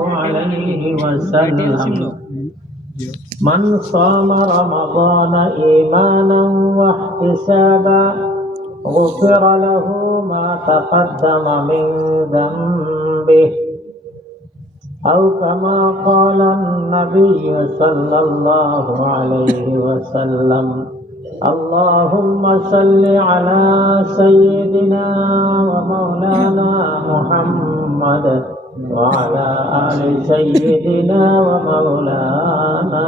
عليه وسلم من صام رمضان إيمانا واحتسابا غفر له ما تقدم من ذنبه أو كما قال النبي صلى الله عليه وسلم اللهم صل على سيدنا ومولانا محمد وعلى آل سيدنا ومولانا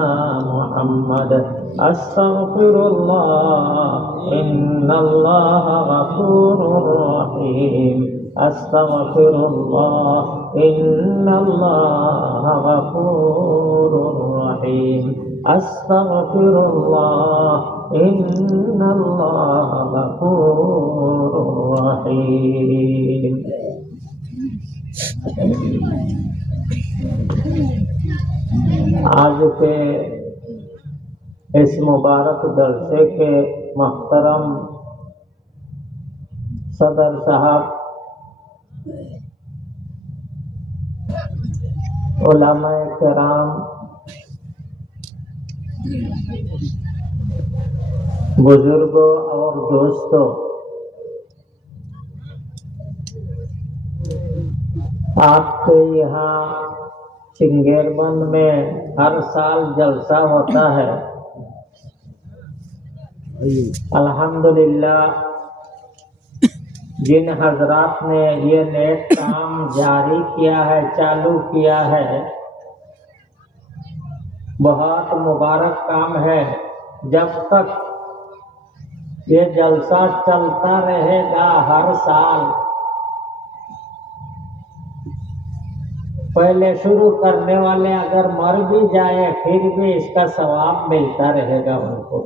محمد أستغفر الله إن الله غفور رحيم أستغفر الله إن الله غفور رحيم أستغفر الله إن الله غفور رحيم. آج کے اس مبارک جلسے کے محترم صدر صاحب، علماء کرام، بزرگوں اور دوستوں، آپ کے یہاں چنگیر بند میں ہر سال جلسہ ہوتا ہے. الحمدللہ جن حضرات نے یہ نیک کام جاری کیا ہے، چالو کیا ہے، بہت مبارک کام ہے. جب تک یہ جلسہ چلتا رہے گا ہر سال، پہلے شروع کرنے والے اگر مر بھی جائے پھر بھی اس کا ثواب ملتا رہے گا ان کو.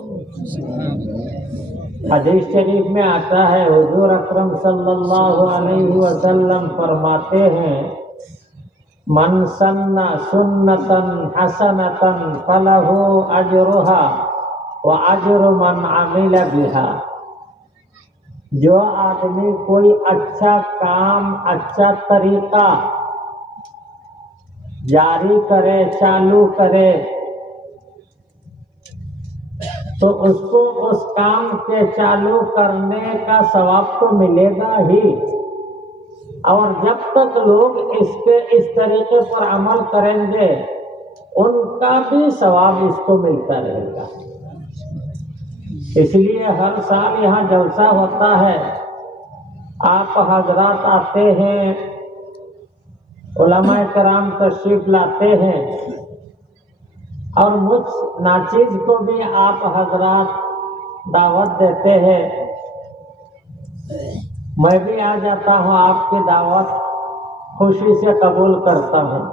حدیث شریف میں آتا ہے، حضور اکرم صلی اللہ علیہ وسلم فرماتے ہیں من سن سنتا حسنتا فلہ اجرہا واجر من عمل بہا. جو آدمی کوئی اچھا کام، اچھا طریقہ جاری کرے، چالو کرے، تو اس کو اس کام کے چالو کرنے کا ثواب تو ملے گا ہی، اور جب تک لوگ اس طریقے پر عمل کریں گے ان کا بھی ثواب اس کو ملتا رہے گا. اس لیے ہر سال یہاں جلسہ ہوتا ہے، آپ حضرات آتے ہیں، علماء کرام تشریف لاتے ہیں، اور مجھ ناچیز کو بھی آپ حضرات دعوت دیتے ہیں. میں بھی آ جاتا ہوں، آپ کی دعوت خوشی سے قبول کرتا ہوں.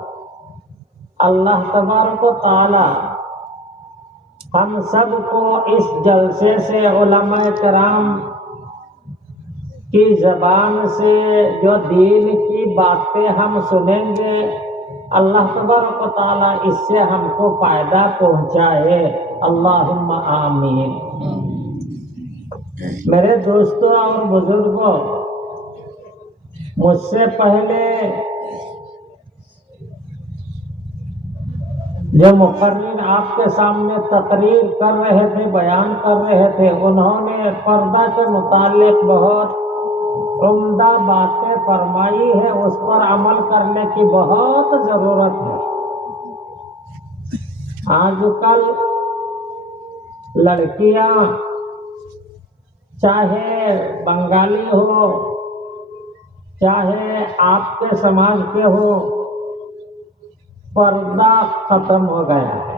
اللہ تبارک و تعالی ہم سب کو اس جلسے سے، علماء کرام کی زبان سے جو دین کی باتیں ہم سنیں گے، اللہ تبارک و تعالی اس سے ہم کو فائدہ پہنچائے. اللہم آمین. میرے دوستوں اور بزرگوں، مجھ سے پہلے جو مقرر آپ کے سامنے تقریر کر رہے تھے، بیان کر رہے تھے، انہوں نے پردہ کے متعلق بہت عمدہ باتیں فرمائی ہے. اس پر عمل کرنے کی بہت ضرورت ہے. آج کل لڑکیاں چاہے بنگالی ہو، چاہے آپ کے سماج کے ہو، پردہ ختم ہو گیا ہے.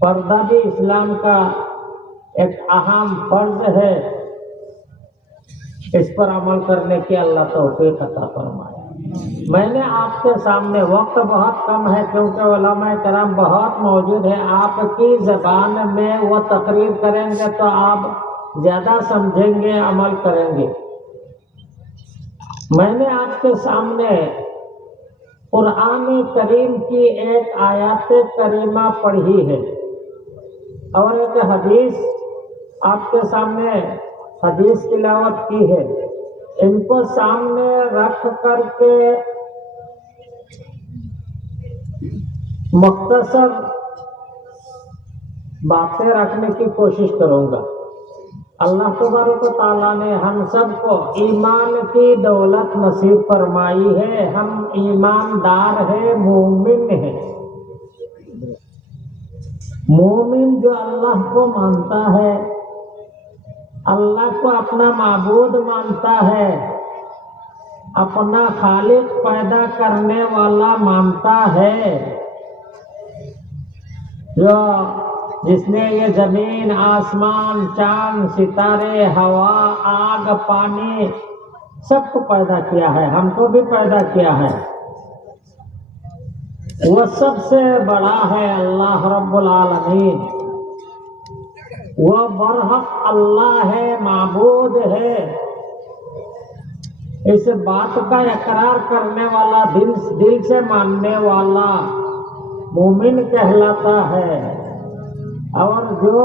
پردہ بھی اسلام کا ایک اہم فرض ہے. اس پر عمل کرنے کی اللہ توفیق عطا فرمائے. میں نے آپ کے سامنے، وقت بہت کم ہے کیونکہ علماء کرام بہت موجود ہیں، آپ کی زبان میں وہ تقریر کریں گے تو آپ زیادہ سمجھیں گے، عمل کریں گے. میں نے آپ کے سامنے قرآن کریم کی ایک آیات کریمہ پڑھی ہے اور ایک حدیث آپ کے سامنے حدیث تلاوت کی ہے. ان کو سامنے رکھ کر کے مختصر باتیں رکھنے کی کوشش کروں گا۔ اللہ تبارک و تعالیٰ نے ہم سب کو ایمان کی دولت نصیب فرمائی ہے، ہم ایماندار ہیں، مومن ہیں۔ مومن جو اللہ کو مانتا ہے، اللہ کو اپنا معبود مانتا ہے، اپنا خالق پیدا کرنے والا مانتا ہے، جس نے یہ زمین، آسمان، چاند، ستارے، ہوا، آگ، پانی سب کو پیدا کیا ہے، ہم کو بھی پیدا کیا ہے، وہ سب سے بڑا ہے اللہ رب العالمین، وہ برحق اللہ ہے، معبود ہے۔ اس بات کا اقرار کرنے والا، دل سے ماننے والا مومن کہلاتا ہے۔ اور جو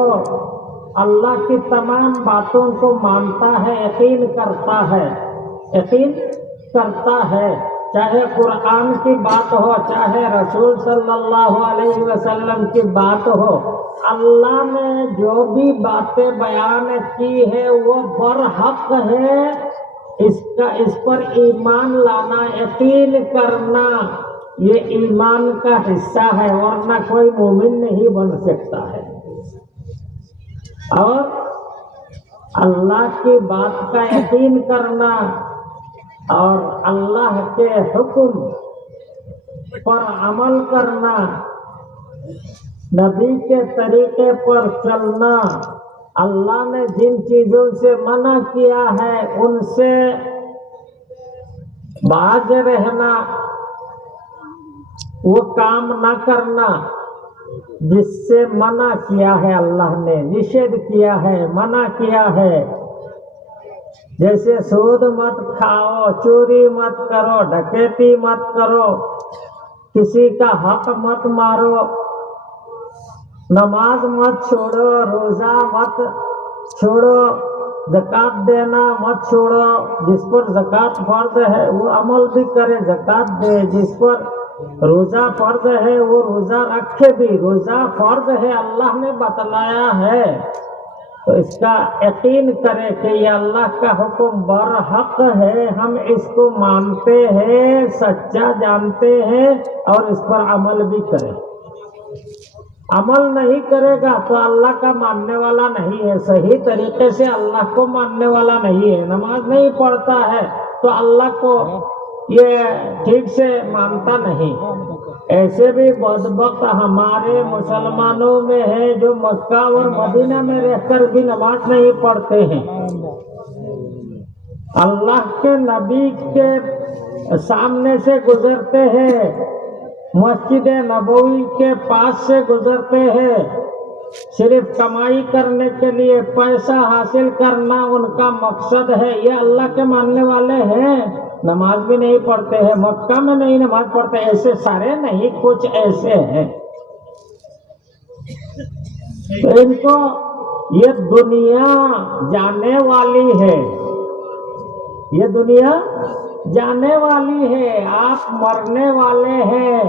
اللہ کی تمام باتوں کو مانتا ہے، یقین کرتا ہے، چاہے قرآن کی بات ہو، چاہے رسول صلی اللہ علیہ وسلم کی بات ہو، اللہ نے جو بھی باتیں بیان کی ہے وہ برحق ہے، اس پر ایمان لانا، یقین کرنا، یہ ایمان کا حصہ ہے، ورنہ کوئی مومن نہیں بن سکتا ہے۔ اور اللہ کی بات کا یقین کرنا اور اللہ کے حکم پر عمل کرنا، نبی کے طریقے پر چلنا، اللہ نے جن چیزوں سے منع کیا ہے ان سے باز رہنا، وہ کام نہ کرنا جس سے منع کیا ہے، اللہ نے نشید کیا ہے، منع کیا ہے۔ جیسے سود مت کھاؤ، چوری مت کرو، ڈکیتی مت کرو، کسی کا حق مت مارو، نماز مت چھوڑو، روزہ مت چھوڑو، زکوٰۃ دینا مت چھوڑو، جس پر زکوٰۃ فرض ہے وہ عمل بھی کرے، زکوٰۃ دے، جس پر روزہ فرض ہے وہ روزہ رکھے بھی، روزہ فرض ہے، اللہ نے بتلایا ہے، تو اس کا یقین کرے کہ یہ اللہ کا حکم برحق ہے، ہم اس کو مانتے ہیں، سچا جانتے ہیں اور اس پر عمل بھی کریں۔ عمل نہیں کرے گا تو اللہ کا ماننے والا نہیں ہے، صحیح طریقے سے اللہ کو ماننے والا نہیں ہے۔ نماز نہیں پڑھتا ہے تو اللہ کو یہ ٹھیک سے مانتا نہیں۔ ایسے بھی بدبخت ہمارے مسلمانوں میں ہیں جو مکہ اور مدینہ میں رہ کر بھی نماز نہیں پڑھتے ہیں، اللہ کے نبی کے سامنے سے گزرتے ہیں، مسجد نبوی کے پاس سے گزرتے ہیں، صرف کمائی کرنے کے لیے، پیسہ حاصل کرنا ان کا مقصد ہے، یہ اللہ کے ماننے والے ہیں، نماز بھی نہیں پڑھتے ہیں، مکہ میں نہیں نماز پڑھتے، ایسے سارے نہیں، کچھ ایسے ہیں۔ تو ان کو یہ دنیا جانے والی ہے، یہ دنیا جانے والی ہے، آپ مرنے والے ہیں،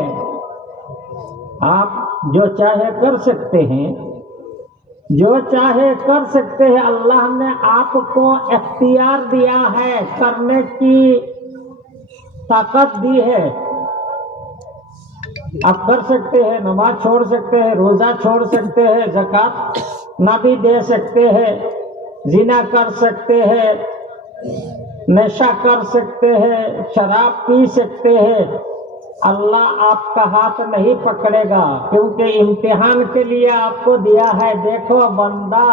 آپ جو چاہے کر سکتے ہیں، جو چاہے کر سکتے ہیں، اللہ نے آپ کو اختیار دیا ہے، کرنے کی طاقت دی ہے، آپ کر سکتے ہیں، نماز چھوڑ سکتے ہیں، روزہ چھوڑ سکتے ہیں، زکوٰۃ نہ بھی دے سکتے ہیں، زنا کر سکتے ہیں، نشہ کر سکتے ہیں، شراب پی سکتے ہیں، اللہ آپ کا ہاتھ نہیں پکڑے گا، کیونکہ امتحان کے لیے آپ کو دیا ہے، دیکھو بندہ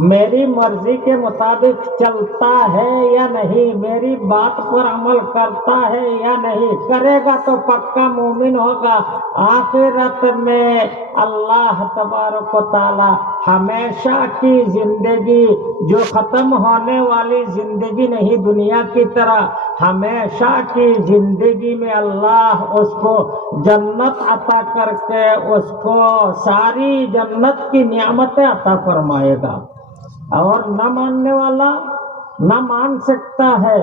میری مرضی کے مطابق چلتا ہے یا نہیں، میری بات پر عمل کرتا ہے یا نہیں، کرے گا تو پکا مومن ہوگا، آخرت میں اللہ تبارک و تعالی ہمیشہ کی زندگی، جو ختم ہونے والی زندگی نہیں، دنیا کی طرح ہمیشہ کی زندگی میں اللہ اس کو جنت عطا کر کے اس کو ساری جنت کی نعمتیں عطا فرمائے گا۔ اور نہ ماننے والا نہ مان سکتا ہے،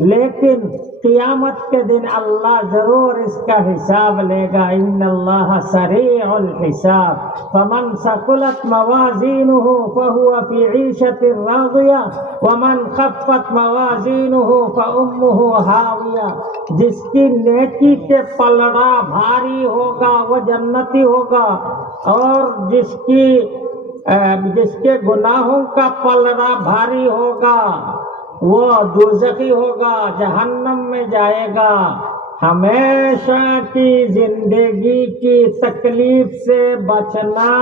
لیکن قیامت کے دن اللہ ضرور اس کا حساب لے گا. ان اللہ سریع الحساب. فمن ثقلت موازینہ فہو فی عیشۃ راضیہ ومن خفت موازینہ فامہ ہاویہ. جس کی نیکی کے پلڑا بھاری ہوگا وہ جنتی ہوگا، اور جس کے گناہوں کا پلڑا بھاری ہوگا وہ دوزخی ہوگا، جہنم میں جائے گا. ہمیشہ کی زندگی کی تکلیف سے بچنا،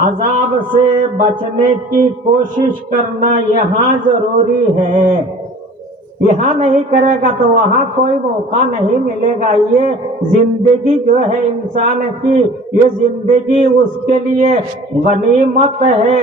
عذاب سے بچنے کی کوشش کرنا یہاں ضروری ہے. یہاں نہیں کرے گا تو وہاں کوئی موقع نہیں ملے گا. یہ زندگی جو ہے انسان کی، یہ زندگی اس کے لیے غنیمت ہے،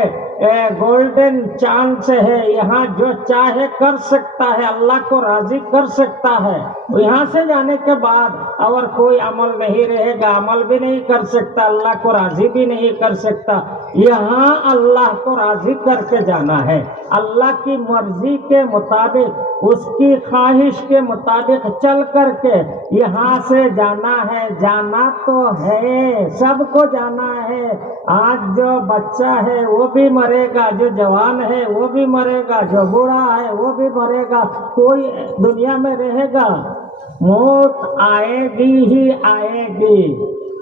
گولڈن چانس ہے. یہاں جو چاہے کر سکتا ہے، اللہ کو راضی کر سکتا ہے. یہاں سے جانے کے بعد اور کوئی عمل نہیں رہے گا، عمل بھی نہیں کر سکتا، اللہ کو راضی بھی نہیں کر سکتا. یہاں اللہ کو راضی کر کے جانا ہے، اللہ کی مرضی کے مطابق، اس کی خواہش کے مطابق چل کر کے یہاں سے جانا ہے. جانا تو ہے، سب کو جانا ہے. آج جو بچہ ہے وہ بھی مرے گا، جو جوان ہے وہ بھی مرے گا، جو بوڑھا ہے وہ بھی مرے گا. کوئی دنیا میں رہے گا؟ موت آئے گی ہی آئے گی.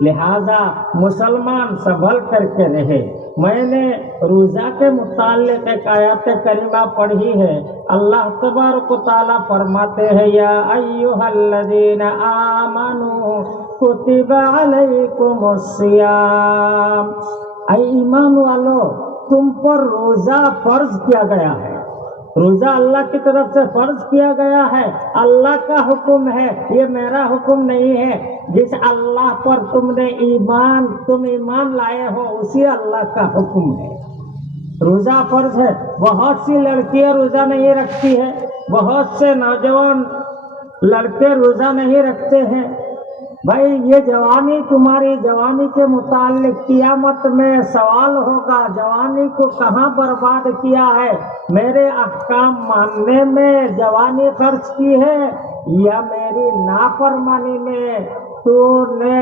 لہذا مسلمان سنبھل کر کے رہے. میں نے روزہ کے متعلق ایک آیات کریمہ پڑھی ہے. اللہ تبارک و تعالیٰ فرماتے ہیں یا ایھا الذین آمنوا کتب علیکم الصیام. اے ایمان والو، تم پر روزہ فرض کیا گیا ہے. روزہ اللہ کی طرف سے فرض کیا گیا ہے. اللہ کا حکم ہے، یہ میرا حکم نہیں ہے. جس اللہ پر تم ایمان لائے ہو اسی اللہ کا حکم ہے. روزہ فرض ہے. بہت سی لڑکیاں روزہ نہیں رکھتی ہیں، بہت سے نوجوان لڑکے روزہ نہیں رکھتے ہیں. بھائی یہ جوانی، تمہاری جوانی کے متعلق قیامت میں سوال ہوگا. جوانی کو کہاں برباد کیا ہے؟ میرے احکام ماننے میں جوانی خرچ کی ہے یا میری نافرمانی میں تو نے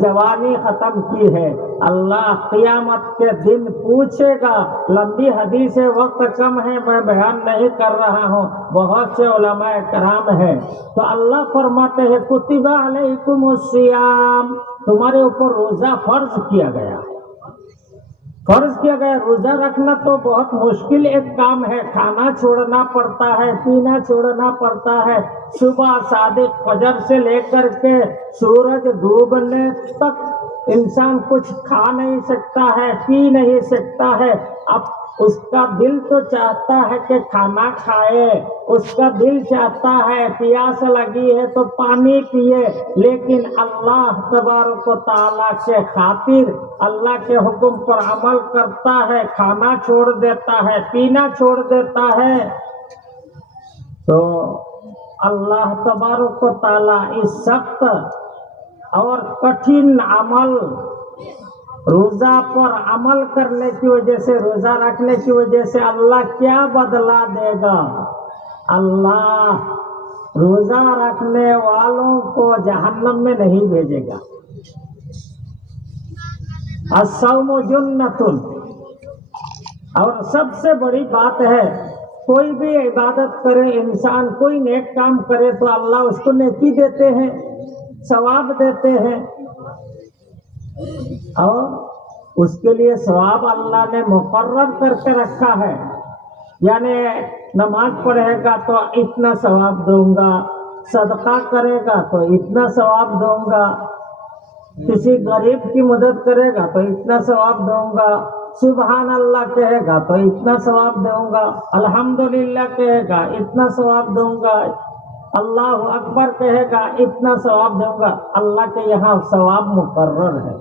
جوانی ختم کی ہے؟ اللہ قیامت کے دن پوچھے گا. لمبی حدیث ہے، وقت کم ہے، میں بیان نہیں کر رہا ہوں، بہت سے علماء کرام ہیں. تو اللہ فرماتے ہیں کتب علیکم الصیام، تمہارے اوپر روزہ فرض کیا گیا ہے. فرض کیا گیا. روزہ رکھنا تو بہت مشکل ایک کام ہے. کھانا چھوڑنا پڑتا ہے، پینا چھوڑنا پڑتا ہے. صبح صادق فجر سے لے کر کے سورج ڈوبنے تک انسان کچھ کھا نہیں سکتا ہے، پی نہیں سکتا ہے. اب اس کا دل تو چاہتا ہے کہ کھانا کھائے، اس کا دل چاہتا ہے پیاس لگی ہے تو پانی پیے، لیکن اللہ تبارک و تعالیٰ کے خاطر اللہ کے حکم پر عمل کرتا ہے، کھانا چھوڑ دیتا ہے، پینا چھوڑ دیتا ہے. تو اللہ تبارک و تعالیٰ اس سخت اور کٹھن عمل، روزہ پر عمل کرنے کی وجہ سے، روزہ رکھنے کی وجہ سے اللہ کیا بدلہ دے گا؟ اللہ روزہ رکھنے والوں کو جہنم میں نہیں بھیجے گا. الصوم جنۃ. اور سب سے بڑی بات ہے، کوئی بھی عبادت کرے انسان، کوئی نیک کام کرے تو اللہ اس کو نیکی دیتے ہیں، ثواب دیتے ہیں. اور اس کے لیے ثواب اللہ نے مقرر کر کے رکھا ہے. یعنی نماز پڑھے گا تو اتنا ثواب دوں گا، صدقہ کرے گا تو اتنا ثواب دوں گا، کسی غریب کی مدد کرے گا تو اتنا ثواب دوں گا، سبحان اللہ کہے گا تو اتنا ثواب دوں گا، الحمدللہ کہے گا اتنا ثواب دوں گا، اللہ اکبر کہے گا اتنا ثواب دوں گا. اللہ کے یہاں ثواب مقرر ہے.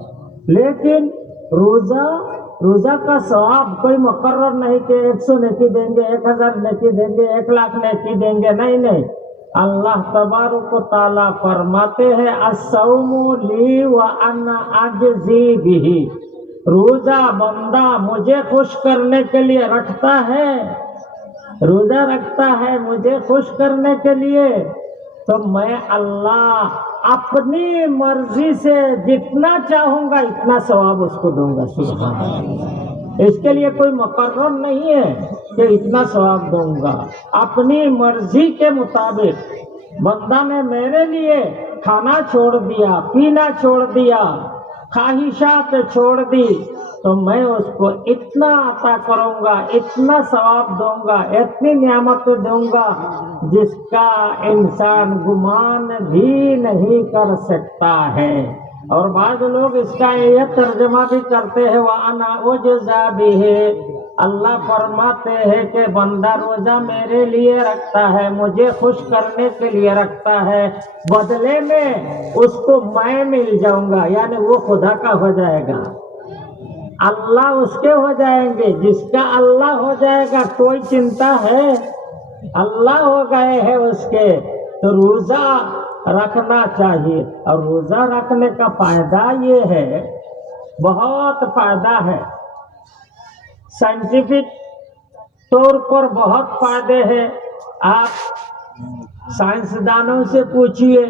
لیکن روزہ کا ثواب کوئی مقرر نہیں کہ 100 نیکی دیں گے، 1000 نیکی دیں گے، 1,00,000 نیکی دیں گے. نہیں. اللہ تبارک و تعالیٰ فرماتے ہیں الصوم لی وانا اجزی بہ. روزہ بندہ مجھے خوش کرنے کے لیے رکھتا ہے، روزہ رکھتا ہے مجھے خوش کرنے کے لیے، تو میں اللہ اپنی مرضی سے جتنا چاہوں گا اتنا ثواب اس کو دوں گا۔ سبحان اللہ، اس کے لیے کوئی مقرر نہیں ہے کہ اتنا ثواب دوں گا، اپنی مرضی کے مطابق۔ بندہ نے میرے لیے کھانا چھوڑ دیا، پینا چھوڑ دیا، خواہشات چھوڑ دی، تو میں اس کو اتنا عطا کروں گا، اتنا ثواب دوں گا، اتنی نعمت دوں گا جس کا انسان گمان بھی نہیں کر سکتا ہے۔ اور بعض لوگ اس کا یہ ترجمہ بھی کرتے ہیں وَأَنَا أُجْزَى بِهِ، اللہ فرماتے ہیں کہ بندہ روزہ میرے لیے رکھتا ہے، مجھے خوش کرنے کے لیے رکھتا ہے، بدلے میں اس کو میں مل جاؤں گا، یعنی وہ خدا کا ہو جائے گا، اللہ اس کے ہو جائیں گے۔ جس کا اللہ ہو جائے گا کوئی چنتا ہے، اللہ ہو گئے ہیں اس کے، تو روزہ رکھنا چاہیے۔ اور روزہ رکھنے کا فائدہ یہ ہے، بہت فائدہ ہے، سائنٹیفک طور پر بہت فائدے ہیں۔ آپ سائنسدانوں سے پوچھئے،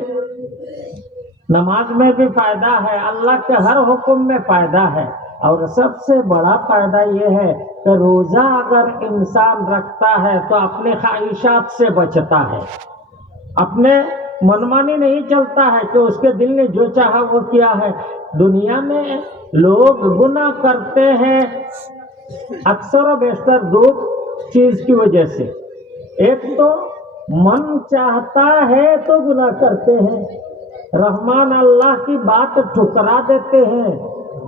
نماز میں بھی فائدہ ہے، اللہ کے ہر حکم میں فائدہ ہے۔ اور سب سے بڑا فائدہ یہ ہے کہ روزہ اگر انسان رکھتا ہے تو اپنے خواہشات سے بچتا ہے، اپنے منمانی نہیں چلتا ہے کہ اس کے دل نے جو چاہا وہ کیا ہے۔ دنیا میں لوگ گناہ کرتے ہیں اکثر و بیشتر دو چیز کی وجہ سے، ایک تو من چاہتا ہے تو گناہ کرتے ہیں، رحمان اللہ کی بات ٹھکرا دیتے ہیں،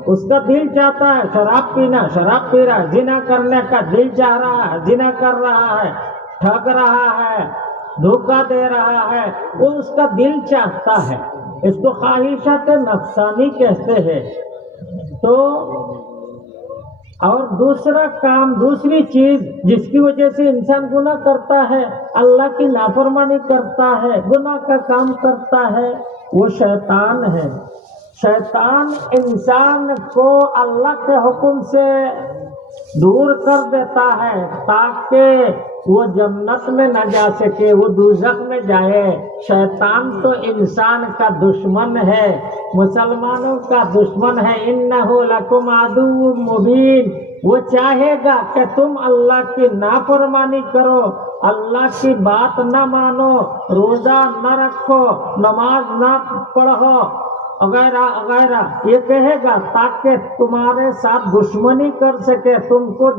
اس کا دل چاہتا ہے شراب پینا، شراب پی رہا ہے، زنا کرنے کا دل چاہ رہا ہے، زنا کر رہا ہے، ٹھگ رہا ہے، دھوکہ دے رہا ہے، وہ اس کا دل چاہتا ہے، اس کو خواہشات نفسانی کہتے ہیں۔ تو اور دوسرا کام، دوسری چیز جس کی وجہ سے انسان گناہ کرتا ہے، اللہ کی نافرمانی کرتا ہے، گناہ کا کام کرتا ہے، وہ شیطان ہے۔ شیطان انسان کو اللہ کے حکم سے دور کر دیتا ہے تاکہ وہ جنت میں نہ جا سکے، وہ دوزخ میں جائے۔ شیطان تو انسان کا دشمن ہے، مسلمانوں کا دشمن ہے۔ اِنَّهُ لَكُمْ عَدُوٌّ مُبِينٌ، وہ چاہے گا کہ تم اللہ کی نافرمانی کرو، اللہ کی بات نہ مانو، روزہ نہ رکھو، نماز نہ پڑھو وغیرہ وغیرہ، یہ کہے گا تاکہ تمہارے ساتھ دشمنی کر سکے، تم کو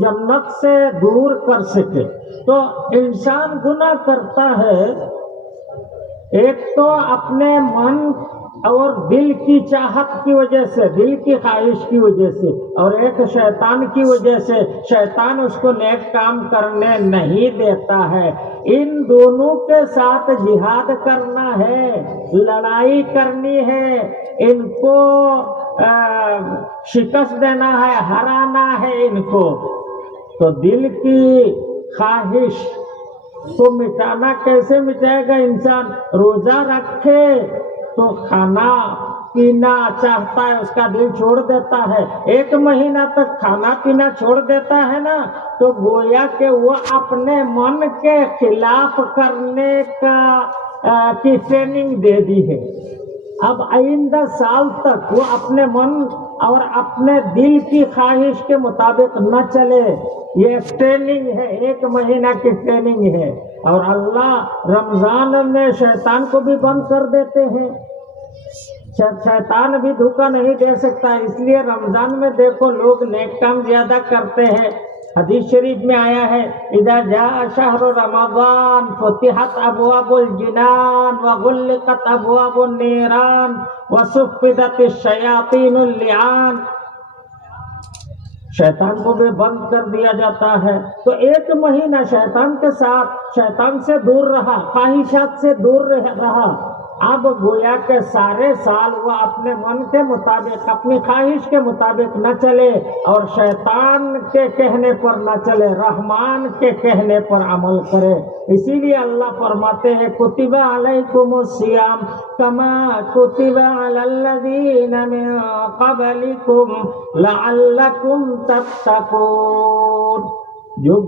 جنت سے دور کر سکے۔ تو انسان گناہ کرتا ہے، ایک تو اپنے من اور دل کی چاہت کی وجہ سے، دل کی خواہش کی وجہ سے، اور ایک شیطان کی وجہ سے۔ شیطان اس کو نیک کام کرنے نہیں دیتا ہے۔ ان دونوں کے ساتھ جہاد کرنا ہے، لڑائی کرنی ہے، ان کو شکست دینا ہے، ہرانا ہے ان کو۔ تو دل کی خواہش کو مٹانا کیسے مٹائے گا انسان؟ روزہ رکھے تو کھانا پینا چاہتا ہے، اس کا دل چھوڑ دیتا ہے، 1 مہینہ تک کھانا پینا چھوڑ دیتا ہے نا، تو گویا کہ وہ اپنے من کے خلاف کرنے کی ٹریننگ دے دی ہے۔ اب آئندہ سال تک وہ اپنے من اور اپنے دل کی خواہش کے مطابق نہ چلے، یہ ٹریننگ ہے، 1 مہینہ کی ٹریننگ ہے۔ اور اللہ رمضان میں شیطان کو بھی بند کر دیتے ہیں، شیطان بھی دھوکہ نہیں دے سکتا، اس لیے رمضان میں دیکھو لوگ نیک کام زیادہ کرتے ہیں۔ حدیث شریف میں آیا ہے اذا جاء شہر رمضان فتحت ابواب الجنان وغلقت ابواب النیران وصفدت الشیاطین اللعان، شیطان کو بھی بند کر دیا جاتا ہے۔ تو 1 مہینہ شیطان کے ساتھ، شیطان سے دور رہا، خواہشات سے دور رہا، اب گویا کہ سارے سال وہ اپنے من کے مطابق، اپنی خواہش کے مطابق نہ چلے، اور شیطان کے کہنے پر نہ چلے، رحمان کے کہنے پر عمل کرے۔ اسی لیے اللہ فرماتے ہیں کتب علیکم الصیام کما کتب علی الذین من قبلکم لعلکم تتقون، جو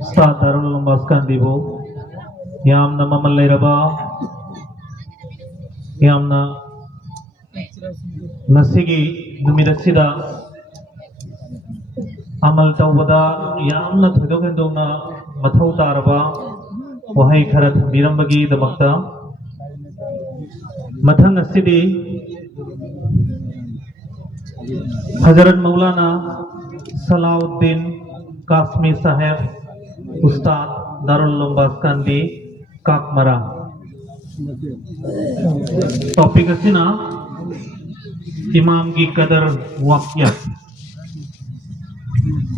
Ustaz Darul Lembaskan Dibu yang nama Malayra yang na nasigi dumidaksida amal tawbada yang na thudogendong na mathau taraba wahai kharat birambagi damakta mathang asidi Hazrat Maulana Salahuddin Kasmi Saheb Ustaz Darul Lembaskan di Kakmara. Topik asina Imam ki qadar waqiyat